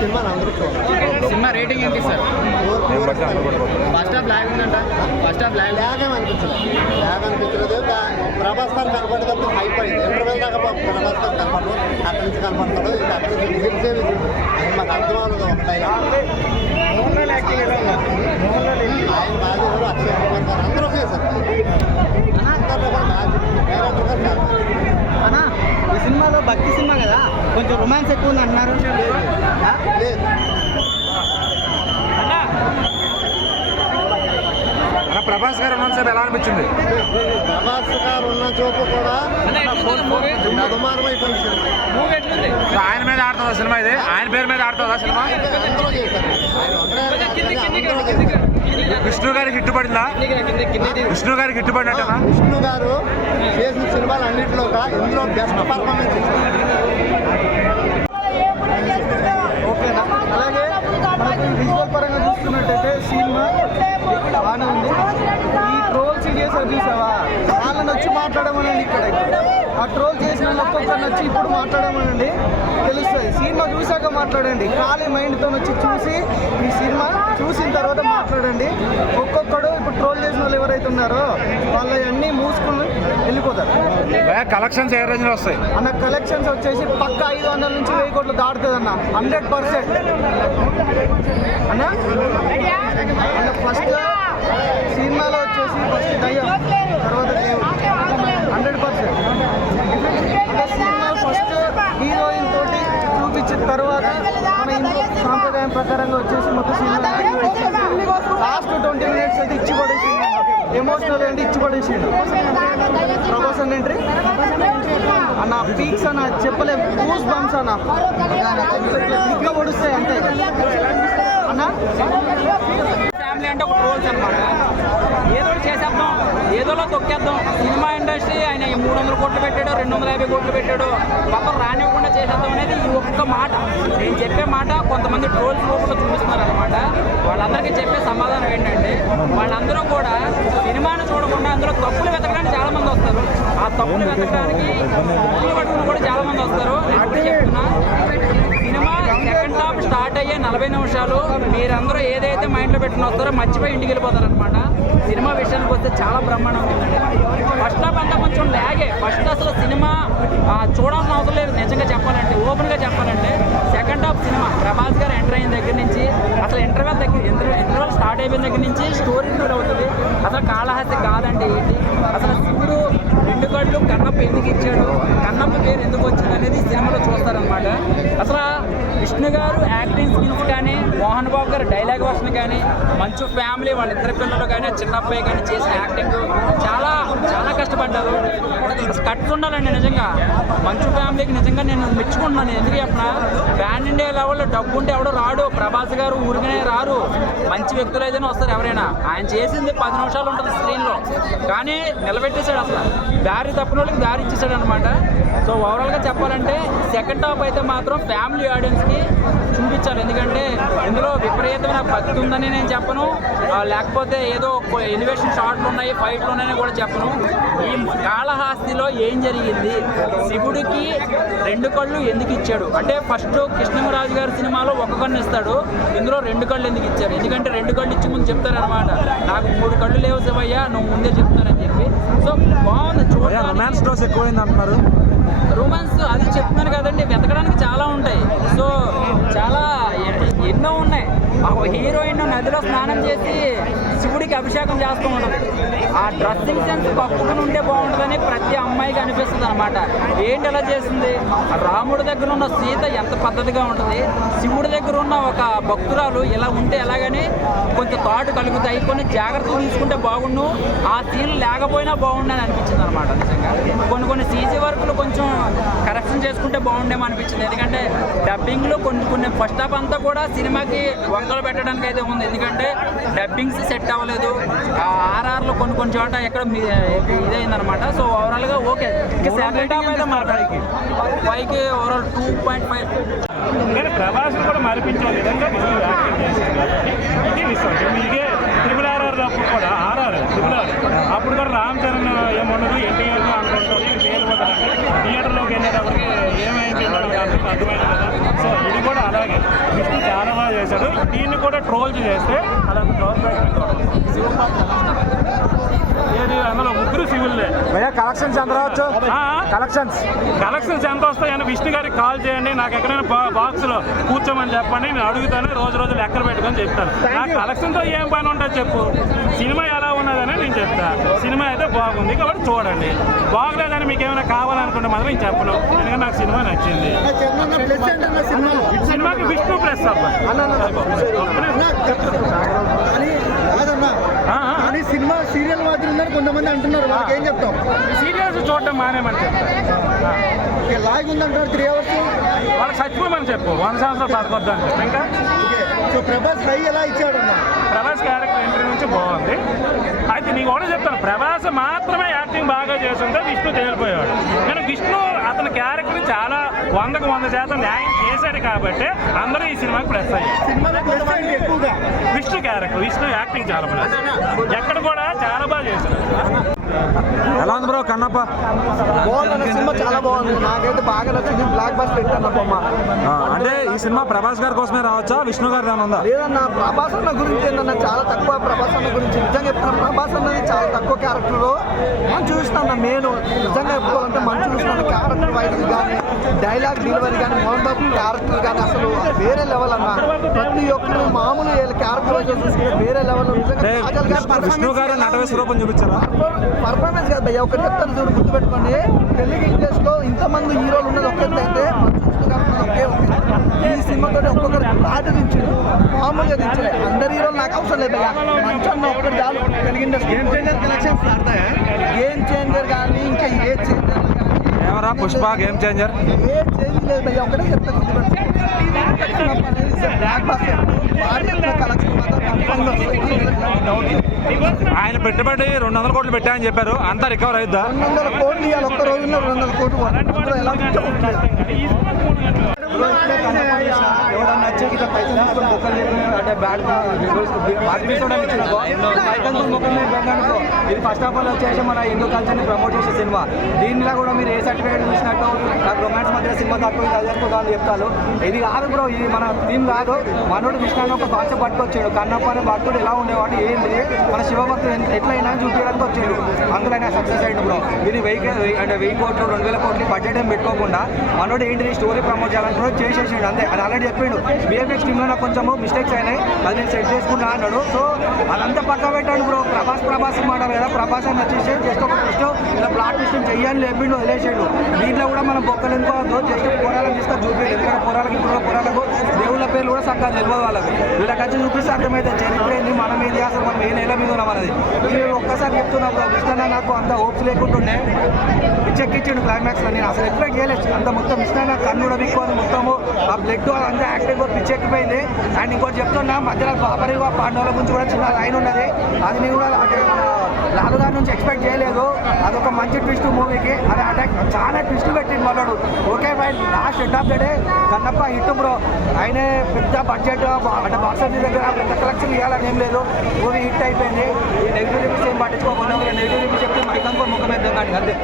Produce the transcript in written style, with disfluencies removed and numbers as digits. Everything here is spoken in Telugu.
సినిమాని అందరూ చూడాలి. సినిమా రేటింగ్ ఏంటి సార్? ఫస్ట్ హాఫ్ లాగ్ ఉందంట. ఫస్ట్ హాఫ్ లాగ్ అనిపించలేదు. ప్రభాస్ గారు కనపడేటప్పుడు హైప్ అయింది. ఇంటర్వెల్ దాకా ప్రభాస్ గారు కనపడదు, అక్కడి నుంచి కనపడతాడు. ఇది అక్కడి నుంచి తెలిసేది మాకు అర్థం అవ్వదు. ఒకటైనా ఆయన బాధ్యతలు అక్షయ్ కుమార్ గారు అందరూ చేశారు. అన్నా ఈ సినిమాలో భక్తి సినిమా కదా, కొంచెం రొమాన్స్ ఎక్కువ ఉంది అంటున్నారు. లేదు ప్రభాస్ గారు ఉన్న సేపు ఎలా అనిపించింది? ప్రభాస్ గారు ఉన్న చోపు కూడా అభిమానమైపోయింది సినిమా. ఆయన మీద ఆడుతుందా సినిమా? ఇది ఆయన పేరు మీద ఆడుతుందా సినిమా? అందరూ చేశారు. విష్ణు గారికి గిట్టుబడిందా? విష్ణు గారికి గిట్టుబడినట్టేనా? విష్ణు గారు చేసిన సినిమాలు అన్నింటిలో ఇందులో బెస్ట్ పర్ఫార్మెన్స్ ఇచ్చారు. ఓకేనా? అలాగే మనకి విజువల్ పరంగా చూసుకున్నట్టయితే సినిమా బాగానే ఉంది. ఈ ట్రోల్స్ చేసావు చూసావా, వాళ్ళని వచ్చి మాట్లాడమనండి. ఇక్కడ ఆ ట్రోల్ చేసిన ఒక్కొక్కరిని వచ్చి ఇప్పుడు మాట్లాడమనండి, తెలుస్తుంది. సినిమా చూసాక మాట్లాడండి. ఖాళీ మైండ్తో వచ్చి చూసి ఈ సినిమా చూసిన తర్వాత మాట్లాడండి. ఒక్కొక్కడు ఇప్పుడు ట్రోల్ చేసిన వాళ్ళు ఎవరైతే ఉన్నారో వాళ్ళన్నీ మూసుకుని వెళ్ళిపోతారు. కలెక్షన్స్ ఏ రేంజ్లో వస్తాయి అన్న? కలెక్షన్స్ వచ్చేసి పక్క 500 నుంచి 1000 కోట్లు దాటుతుంది అన్న, 100% అన్న. ఫస్ట్ సినిమాలో వచ్చేసి ఫస్ట్ దయ్యం, తర్వాత దేవుడు, 100%. సినిమా ఫస్ట్ హీరోయిన్ తోటి చూపించిన తర్వాత మన ఇంట్లో సాంప్రదాయం ప్రకారంగా వచ్చేసి మొత్తం సినిమా లాస్ట్ 20 minutes అయితే ఇచ్చి పడేసింది. ఎమోషనల్ అంటే ఇచ్చి పడేసిండు. ప్రభాస్ అన్న ఎంట్రీ అన్న పీక్స్ అన్న చెప్పలేము. గూస్ బంప్స్ అన్న, ఇంకా పొడుస్తాయి అంతే అన్న. ఫ్యామిలీ అంటే ఒక రోల్స్ అనమాట. ఏదో చేసేద్దాం, ఏదోలో తొక్కేద్దాం. సినిమా ఇండస్ట్రీ ఆయన 300 కోట్లు పెట్టాడు, 250 కోట్లు పెట్టాడు, మొత్తం రానివ్వకుండా చేసేద్దాం అనేది ఈ ఒక్క మాట. నేను చెప్పే మాట కొంతమంది ట్రోల్స్ రూపంలో చూపిస్తున్నారు అనమాట. వాళ్ళందరికీ చెప్పే సమాధానం ఏంటంటే, వాళ్ళందరూ కూడా సినిమాను చూడకుండా అందులో తప్పులు వెతకడానికి చాలా మంది వస్తారు. ఆ తప్పులు వెతకడానికి తప్పులు పట్టుకుని కూడా చాలా మంది వస్తారు. నేను ఇప్పుడు చెప్తున్నా, సినిమా సెకండ్ హాఫ్ స్టార్ట్ అయ్యే 40 నిమిషాలు మీరందరూ ఏదైతే మైండ్లో పెట్టుకుని వస్తారో మర్చిపోయి ఇంటికి వెళ్ళిపోతారనమాట. సినిమా విషయానికి వస్తే చాలా బ్రహ్మాండంగా ఉందండి. ఫస్ట్ హాఫ్ అంతా కొంచెం లాగే. ఫస్ట్ అసలు సినిమా చూడాల్సిన అవసరం లేదు నిజంగా చెప్పాలంటే, ఓపెన్గా చెప్పాలంటే. సెకండ్ హాఫ్ సినిమా ప్రభాస్ గారు ఎంటర్ అయిన దగ్గర నుంచి అసలు ఇంటర్వెల్ స్టార్ట్ అయిపోయిన దగ్గర నుంచి స్టోరీ ఇంక్లూడ్ అవుతుంది. అసలు కాళహస్తి కాదండి ఇది. అసలు శివుడు 2 కళ్ళు కన్నప్ప ఎందుకు ఇచ్చాడు, కన్నప్ప పేరు ఎందుకు వచ్చింది అనేది సినిమాలో చూస్తారనమాట. అసలు విష్ణు గారు యాక్టింగ్ స్కిల్స్ కానీ, మోహన్ బాబు గారు డైలాగ్ వర్షన్ కానీ, మంచు ఫ్యామిలీ వాళ్ళిద్దరు పిల్లలు కానీ, చిన్నబ్బాయి కానీ చేసిన యాక్టింగ్ చాలా చాలా కష్టపడ్డారు. కట్స్ ఉండాలండి నిజంగా. మంచు ఫ్యామిలీకి నిజంగా నేను మెచ్చుకుంటున్నాను. ఎందుకు చెప్పినా, ప్యాన్ ఇండియా లెవెల్లో డబ్బు ఉంటే ఎవడో రాడు. ప్రభాస్ గారు ఊరికనే రారు, మంచి వ్యక్తులు అయితేనే వస్తారు ఎవరైనా. ఆయన చేసింది 10 నిమిషాలు ఉంటుంది స్క్రీన్లో, కానీ నిలబెట్టేశాడు. అసలు దారి తప్పిన వాళ్ళకి దారి ఇచ్చేసాడు అనమాట. సో ఓవరాల్గా చెప్పాలంటే సెకండ్ హాఫ్ అయితే మాత్రం ఫ్యామిలీ ఆడియన్స్కి చూపించాలి. ఎందుకంటే ఇందులో విపరీతమైన భక్తి ఉందని నేను చెప్పను, లేకపోతే ఏదో ఎలివేషన్ షాట్లు ఉన్నాయి, ఫైట్లు ఉన్నాయని కూడా చెప్పను. ఈ కాళహస్తిలో ఏం జరిగింది, శివుడికి 2 కళ్ళు ఎందుకు ఇచ్చాడు అంటే, ఫస్ట్ కృష్ణరాజు గారి సినిమాలో 1 కన్ను ఇస్తాడు, ఇందులో 2 కళ్ళు ఎందుకు ఇచ్చారు? ఎందుకంటే 2 కళ్ళు ఇచ్చి ముందు చెప్తారనమాట, నాకు 3 కళ్ళు లేవు శివయ్య, నువ్వు ముందే చెప్తానని చెప్పి. సో బాగుంది చూడాలి. రొమాన్స్ డోస్ ఎక్కువైంది అంటున్నారు. రొమాన్స్ అది చెప్తున్నాను కదండి, వెతకడానికి చాలా ఉంటాయి. సో చాలా ఎన్నో ఉన్నాయి. హీరోయిన్ నదిలో స్నానం చేసి శివుడికి అభిషేకం చేస్తూ ఉంటుంది. ఆ డ్రెస్సింగ్ సెన్స్ కప్పుకుని ఉంటే బాగుంటుందని ప్రతి అమ్మాయికి అనిపిస్తుంది అనమాట. ఏంటి ఎలా చేసింది? రాముడి దగ్గర ఉన్న సీత ఎంత పద్ధతిగా ఉంటుంది, శివుడి దగ్గర ఉన్న ఒక భక్తురాలు ఇలా ఉంటే ఎలాగని కొంచెం థాట్ కలుగుతాయి. కొన్ని జాగ్రత్తలు తీసుకుంటే బాగుండు, ఆ సీన్ లేకపోయినా బాగుండు అని అనిపించింది అనమాట. నిజంగా కొన్ని సీజీ వర్క్లు కొంచెం కరెక్షన్ చేసుకుంటే బాగుండేమో అనిపించింది. ఎందుకంటే డబ్బింగ్లో కొన్ని ఫస్ట్ హాఫ్ అంతా కూడా సినిమాకి వంకలు పెట్టడానికి అయితే ఉంది. ఎందుకంటే డబ్బింగ్స్ సెట్ అవ్వలేదు. ఆర్ఆర్లో కొన్ని చోట ఎక్కడ ఇదైందనమాట. సో ఓవరాల్గా ఓకే. సెకండ్ హాఫ్ అయితే మాట్లాడికి 5కి ఓవరాల్ 2.5. ప్రభాస్ కూడా మరిపించే విధంగా ఇదే RRR అప్పుడు కూడా అప్పుడు కూడా రామ్ చరణ్ ఏముండదు, ఎన్టీఆర్ అనుకుంటుంది, తేలిపోతారంటే థియేటర్లోకి వెళ్ళేటప్పటికి ఏమైంది మనకు అర్థమైంది కదా. సో ఇది కూడా అలాగే అలాగే విష్ణు చాలా బాగా చేశాడు. దీన్ని కూడా ట్రోల్ చేస్తే అలా ట్రోల్ ఏది అందులో ముగ్గురు సివిల్లే. కలెక్షన్స్ ఎంత రావచ్చు? కలెక్షన్స్ ఎంత వస్తాయని విష్ణు గారికి కాల్ చేయండి, నాకు ఎక్కడైనా బాక్స్లో కూర్చోమని చెప్పండి, నేను అడుగుతాను, రోజు లెక్కలు పెట్టుకొని చెప్తాను. నాకు కలెక్షన్తో ఏం పని ఉంటుంది చెప్పు. సినిమా ఎలా ఉన్నదని నేను చెప్తా. సినిమా అయితే బాగుంది కాబట్టి చూడండి, బాగలేదని మీకు ఏమైనా కావాలనుకుంటే మాత్రం నేను చెప్పను, ఎందుకంటే నాకు సినిమా నచ్చింది. సినిమాకి విష్ణు ప్లస్ కానీ సినిమా సీరియల్ మాత్రం ఉందని కొంతమంది అంటున్నారు, వాళ్ళకి ఏం చెప్తాం? సీరియల్స్ చూడటం మానేమని చెప్తాను. లాగ్ ఉందంటారు 3 hours. వాళ్ళకి చచ్చిపోమని చెప్పు, 100 సంవత్సరాలు బతకొద్దు అని చెప్పు. ఇంకా సో ప్రభాస్ హై ఎలా ఇచ్చాడన్నా? ప్రభాస్ క్యారెక్టర్ ఎంట్రీ నుంచి బాగుంది. అయితే నీకు కూడా చెప్తాను, ప్రభాస్ మాత్రమే యాక్టింగ్ బాగా చేస్తుంటే విష్ణు తేలిపోయాడు. నేను విష్ణు అతని క్యారెక్టర్ చాలా 100% న్యాయం చేశాడు కాబట్టి అందరూ ఈ సినిమాకి ప్లస్ అయ్యారు. ఎక్కువగా విష్ణు క్యారెక్టర్, విష్ణు యాక్టింగ్ చాలా ప్లస్. ఎక్కడ కూడా చాలా బాగా చేశాడు. ఎలా ఉంది బ్రో కన్నప్ప? బాగుంది, సినిమా చాలా బాగుంది, నాకైతే బాగా నచ్చింది. బ్లాక్ బస్టర్ పెట్టాను బొమ్మ. అంటే ఈ సినిమా ప్రభాస్ గారి కోసమే రావచ్చా, విష్ణు గారి ఏమైనా ఉందా? లేదన్నా, ప్రభాస్ అన్న గురించి ఏంటన్నా చాలా తక్కువ. ప్రభాస్ అన్న గురించి నిజంగా చెప్తాను, ప్రభాస్ అన్నది చాలా తక్కువ క్యారెక్టర్లో మనం చూస్తాను. నేను నిజంగా చెప్పుకోవాలంటే మనం చూస్తున్నాను క్యారెక్టర్ వైజ్ కానీ, డైలాగ్ డెలివరీ కానీ, మోహన్ బాబు క్యారెక్టర్ కానీ అసలు వేరే లెవెల్ అన్న. ప్రతి ఒక్కరు మామూలు క్యారెక్టర్ వైజ్ చూసుకుంటే వేరే లెవెల్. విష్ణు గారు నటవ స్వరూపం చూపించారా? పర్ఫార్మెన్స్ కాదు భయ్య, ఒకటి చెప్తాను చూడు, గుర్తుపెట్టుకోండి. తెలుగు ఇండస్ట్రీలో ఇంతమంది హీరోలు ఉన్నది ఒక్కటి అయితే ఒకే ఈ సినిమాతో ఒక్కొక్కరు ఆట దించాడు, మామూలుగా దించలే. అందరు హీరోలు నాకు అవసరం లేదు భయ్య, మంచి అన్న ఒక్కటి చాలు. తెలుగు ఇండస్ట్రీ గేమ్ చేంజర్ కానీ ఇంకా ఏ చేంజర్ ఎవరా పుష్ప గేమ్ చేంజర్? ఏ చేంజ్ లేదు భయ్య, ఒకటే చెప్తాను బ్లాక్ బస్టర్ కలెక్షన్ ఆయన పెట్టుబడి 200 కోట్లు పెట్టాయని చెప్పారు, అంతా రికవర్ అయిద్దా? 200 కోట్లు ఇవాళ ఒక్క రోజుల్లో 200 కోట్లు ఎలా ఎవరన్నా వచ్చి ఇట్లా పైసలు తీసుకొని మొక్కలు అంటే బ్యాడ్ మొక్కలు అనుకో. ఇది ఫస్ట్ ఆఫ్ ఆల్ వచ్చేసి మన హిందూ కల్చర్ని ప్రమోట్ చేసే సినిమా. దీనిలో కూడా మీరు ఏ సర్టిఫికేట్ చూసినట్టు నాకు రొమాన్స్ మధ్య సినిమా తక్కువ చదువుకుందా అని చెప్తాను. ఇది కాదు బ్రో, ఇది మన థీమ్ కాదు. మనోడు విష్ణు ఒక కాన్సెప్ట్ పట్టుకొచ్చాడు. కన్నప్ప అనే భక్తుడు ఎలా ఉండేవాడు, ఏంటి మన శివభక్తుడు ఎట్లయినా చూపించడానికి వచ్చాడు. అందులో ఆయన సక్సెస్ అయ్యాడు బ్రో. ఇది 1000 కోట్లు 2000 కోట్లు బడ్జెట్ ఏం పెట్టుకోకుండా మనోడు ఏంటి స్టోరీ ప్రమోట్ చేయాలనుకున్నాడు, చేసేసాడు అంతే. అది ఆల్రెడీ చెప్పిండు. బిఎఫ్ఎక్స్ టీంలో నాకు కొంచెం మిస్టేక్స్ అయినాయి, అది నేను సెట్ చేసుకున్నా అన్నాడు. సో అదంతా పక్క పెట్టాడు బ్రో. ప్రభాస్ మాట కదా, ప్రభాస్ అని వచ్చేసి జస్ట్ ఒక ట్విస్ట్ ఇలా ప్లాట్ ట్విస్ట్ చెయ్యాలని లేపిండు, వదిలేసాడు. దీంట్లో కూడా మనం బొక్కలు ఎందుకోవద్దు, జస్ట్ పోరాలను తీసుకొని చూపించలేదు. ఎందుకంటే పోరాలకు దేవుళ్ళ పేర్లు కూడా చక్కగా తెలియదు వాళ్ళకి. వీళ్ళకి వచ్చి చూపిస్తే అర్థమైతే చరిత్ర ఏంది, మనం ఏంది, అసలు మనం ఏ నెల మీద ఉన్నాం అనేది. నేను ఒక్కసారి చెప్తున్నా బ్రో, కృష్ణ నాకు అంత హోప్స్ లేకుంటుండే పిచ్చెక్కిచ్చిండు క్లైమాక్స్లో. నేను అసలు ఎక్స్పెక్ట్ చేయలేదు అంత మొత్తం కృష్ణ కన్ను కూడా బిక్కోదు, మొత్తము ఆ బ్లడ్ అంతా యాక్టివ్ పిచ్చెక్కిపోయింది. అండ్ ఇంకోటి చెప్తున్నా, మధ్యలో బాబరి పాండవుల గురించి కూడా చిన్న లైన్ ఉన్నది, అది నేను కూడా లాలు గారి నుంచి ఎక్స్పెక్ట్ చేయలేదు. అదొక మంచి ట్విస్ట్ మూవీకి. అది అటాక్ చాలా ట్విస్ట్ పెట్టింది మనోడు. Okay fine, last end of the day Kannappa hit bro. ఆయనే పెద్ద బడ్జెట్ అంటే బాక్స్ ఆఫీస్ దగ్గర పెద్ద కలెక్షన్ ఇవ్వాలని ఏం లేదు, మూవీ హిట్ అయిపోయింది. ఈ నెగిటివ్ రివ్యూస్ ఏం పట్టించుకోకుండా నెగిటివ్ రివ్యూస్ చెప్తే మైకంతో ముఖం ఎద్దాం కానీ అంతే.